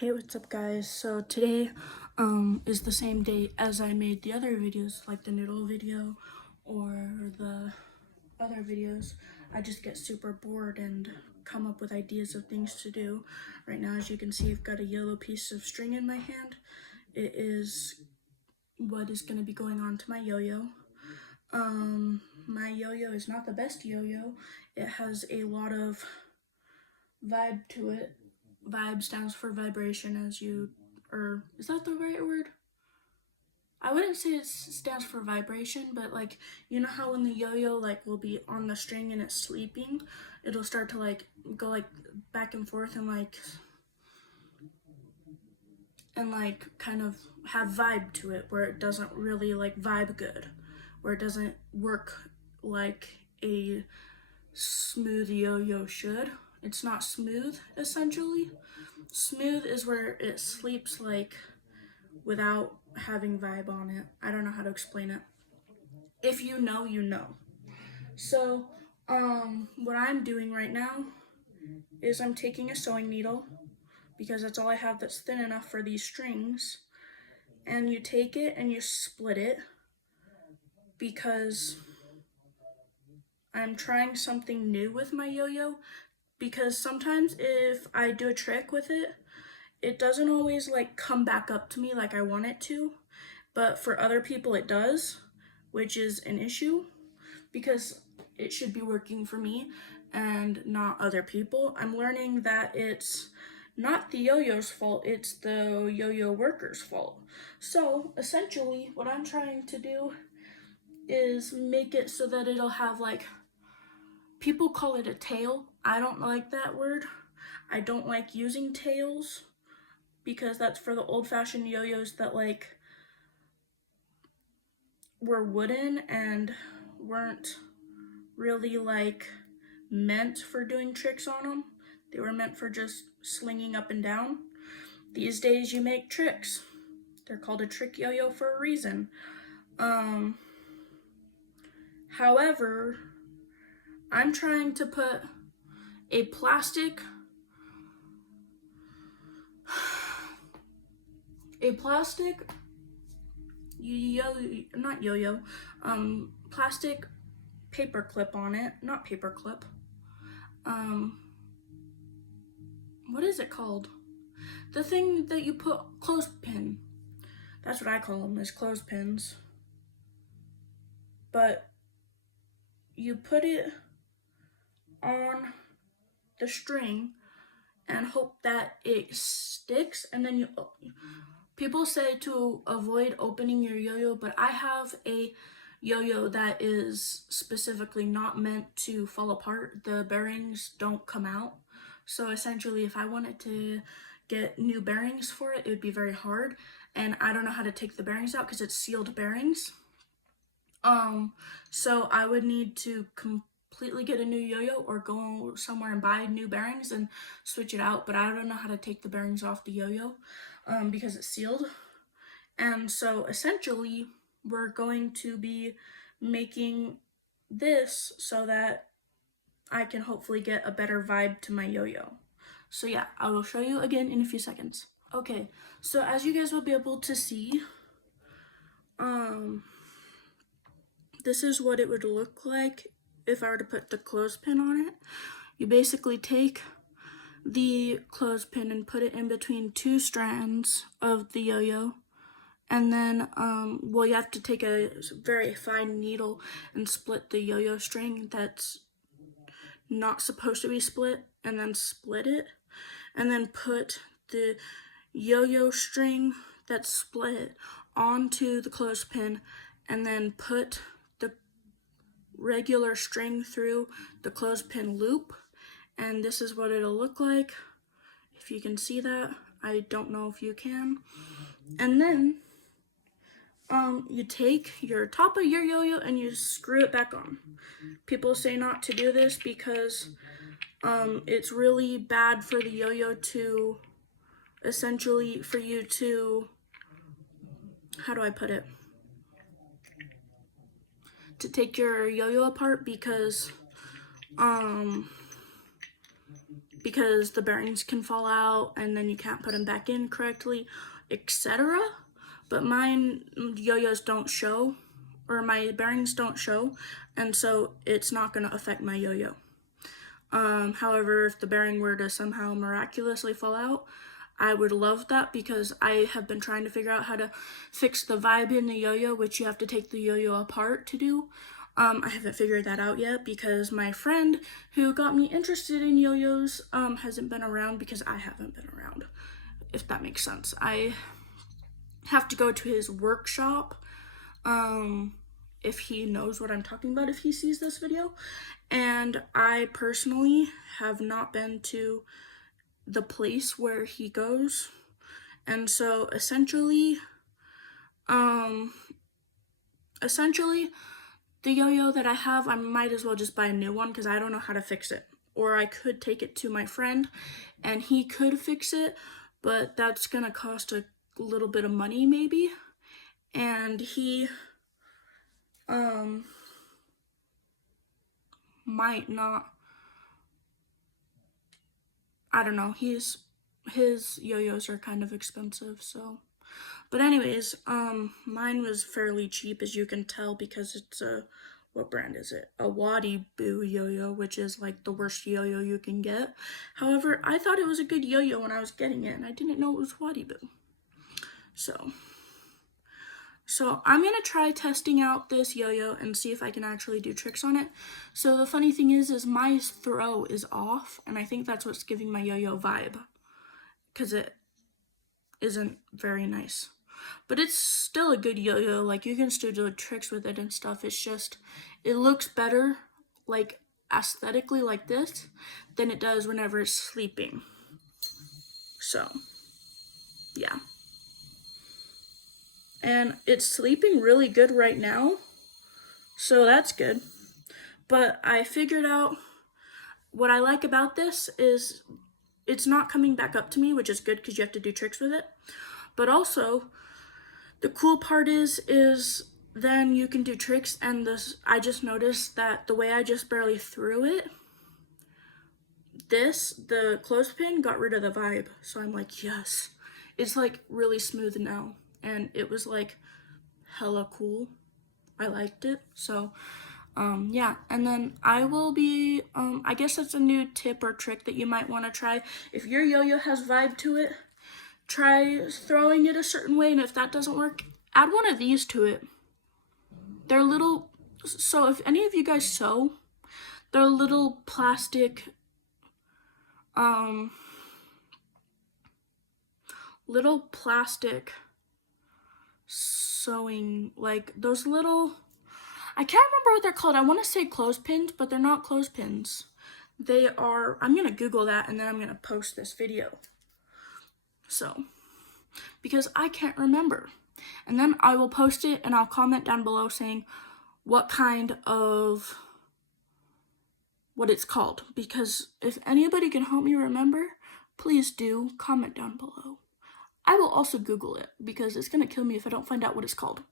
Hey, what's up guys? So today is the same day as I made the other videos, like the noodle video or the other videos. I just get super bored and come up with ideas of things to do. Right now, as you can see, I've got a yellow piece of string in my hand. It is what is going to be going on to my yo-yo. My yo-yo is not the best yo-yo. It has a lot of vibe to it. Vibe stands for vibration, or is that the right word? I wouldn't say it stands for vibration, but like, you know how when the yo-yo like will be on the string and it's sleeping, it'll start to like go like back and forth and like kind of have vibe to it, where it doesn't really like vibe good, where it doesn't work like a smooth yo-yo should. It's not smooth, essentially. Smooth is where it sleeps like without having vibe on it. I don't know how to explain it. If you know, you know. So, what I'm doing right now is I'm taking a sewing needle, because that's all I have that's thin enough for these strings, and you take it and you split it, because I'm trying something new with my yo-yo, because sometimes if I do a trick with it, it doesn't always like come back up to me like I want it to, but for other people it does, which is an issue, because it should be working for me and not other people. I'm learning that it's not the yo-yo's fault, it's the yo-yo worker's fault. So essentially what I'm trying to do is make it so that it'll have like, people call it a tail. I don't like that word. I don't like using tails, because that's for the old-fashioned yo-yos that like were wooden and weren't really like meant for doing tricks on them. They were meant for just slinging up and down. These days you make tricks. They're called a trick yo-yo for a reason. However, I'm trying to put a plastic plastic paper clip on it. Not paper clip. What is it called? The thing that you put clothespin. That's what I call them, is clothespins. But you put it on the string and hope that it sticks, and then people say to avoid opening your yo-yo, but I have a yo-yo that is specifically not meant to fall apart. The bearings don't come out, so essentially if I wanted to get new bearings for it, it would be very hard, and I don't know how to take the bearings out because it's sealed bearings. So I would need to completely get a new yo-yo or go somewhere and buy new bearings and switch it out, but I don't know how to take the bearings off the yo-yo because it's sealed. And so essentially we're going to be making this so that I can hopefully get a better vibe to my yo-yo. So yeah, I will show you again in a few seconds. Okay, so as you guys will be able to see, this is what it would look like if I were to put the clothespin on it. You basically take the clothespin and put it in between two strands of the yo-yo, and then you have to take a very fine needle and split the yo-yo string that's not supposed to be split, and then split it, and then put the yo-yo string that's split onto the clothespin, and then put the regular string through the clothespin loop, and this is what it'll look like. If you can see that, I don't know if you can. And then you take your top of your yo-yo and you screw it back on. People say not to do this because it's really bad for the yo-yo to, essentially for you to, how do I put it? To take your yo-yo apart, because because the bearings can fall out and then you can't put them back in correctly, etc. But mine yo-yos don't show, or my bearings don't show, and so it's not going to affect my yo-yo. However, if the bearing were to somehow miraculously fall out, I would love that, because I have been trying to figure out how to fix the vibe in the yo-yo, which you have to take the yo-yo apart to do. I haven't figured that out yet because my friend who got me interested in yo-yos hasn't been around because I haven't been around, if that makes sense. I have to go to his workshop if he knows what I'm talking about, if he sees this video. And I personally have not been to the place where he goes. And so essentially, the yo-yo that I have, I might as well just buy a new one because I don't know how to fix it. Or I could take it to my friend and he could fix it, but that's gonna cost a little bit of money maybe. And he might not, I don't know, his yo-yos are kind of expensive, so. But anyways, mine was fairly cheap, as you can tell, because it's a, what brand is it? A Wadi Boo yo-yo, which is like the worst yo-yo you can get. However, I thought it was a good yo-yo when I was getting it, and I didn't know it was Wadi Boo. So I'm gonna try testing out this yo-yo and see if I can actually do tricks on it. So the funny thing is my throw is off, and I think that's what's giving my yo-yo vibe, because it isn't very nice. But it's still a good yo-yo, like you can still do tricks with it and stuff. It's just, it looks better, like aesthetically like this, than it does whenever it's sleeping. So, yeah. And it's sleeping really good right now, so that's good. But I figured out what I like about this is it's not coming back up to me, which is good because you have to do tricks with it. But also, the cool part is then you can do tricks, and this, I just noticed that the way I just barely threw it, the clothespin got rid of the vibe. So I'm like, yes. It's like really smooth now. And it was like hella cool. I liked it. So yeah, and then I will be, I guess that's a new tip or trick that you might want to try. If your yo-yo has vibe to it, try throwing it a certain way, and if that doesn't work, add one of these to it. They're little, so if any of you guys sew, they're little plastic, sewing, like those little, I can't remember what they're called. I want to say clothespins, but they're not clothespins. They are, I'm going to Google that and then I'm going to post this video. So, because I can't remember. And then I will post it and I'll comment down below saying what it's called. Because if anybody can help me remember, please do comment down below. I will also Google it because it's going to kill me if I don't find out what it's called.